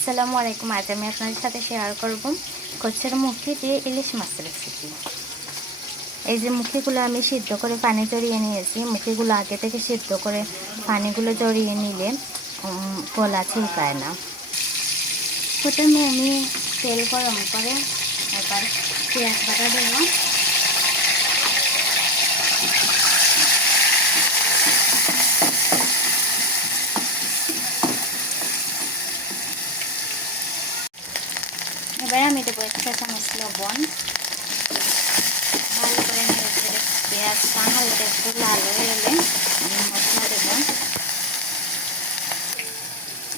আসসালামু আলাইকুম। আজ আমি আপনাদের সাথে শেয়ার করব কচুর মুখি দিয়ে ইলিশ মাছ রেসিপি। এই যে মুখিগুলো আমি সিদ্ধ করে পানি জড়িয়ে নিয়েছি। মুখিগুলো আগে থেকে সিদ্ধ করে পানিগুলো জড়িয়ে নিলে গলা ছিলকায় না। প্রথমে আমি তেল গরম করে এবার পেঁয়াজ বাটা দেব। এবার আমি দেবো 1 চা চামচ লবণ। ভালো করে নেড়ে চেড়ে পেঁয়াজটা হালকা একটু লাল হয়ে এলে আমি মশলা দেব।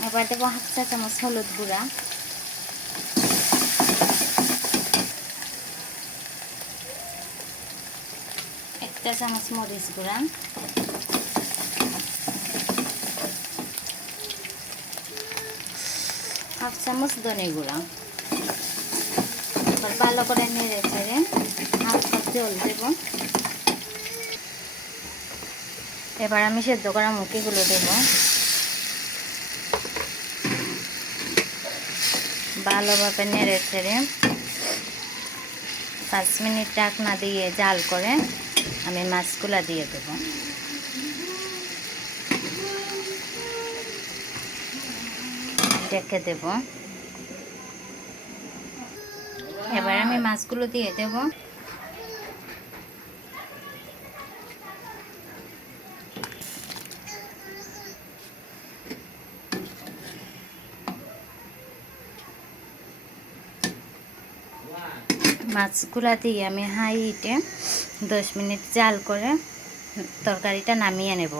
এবার দেবো 1/2 চা চামচ হলুদ গুঁড়া, 1 চা চামচ মরিচ গুঁড়া, 1/2 চামচ ধনে গুঁড়া। এবার ভালো করে নেড়ে চেড়ে হালকা জল দেব। এবার আমি সেদ্ধ করা মুখিগুলো দেব। ভালোভাবে নেড়ে চেড়ে 5 মিনিট ঢাকনা দিয়ে জাল করে আমি মাছগুলো দিয়ে দেব। ঢেকে দেব। এবার আমি মাছগুলো দিয়ে দেব। মাছগুলা দিয়ে আমি হাই হিটে 10 মিনিট জাল করে তরকারিটা নামিয়ে নেব।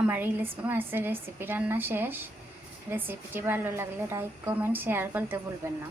আমার ইলিশ মাছের রেসিপি রান্না শেষ। রেসিপিটি ভালো লাগলে লাইক কমেন্ট শেয়ার করতে ভুলবেন না।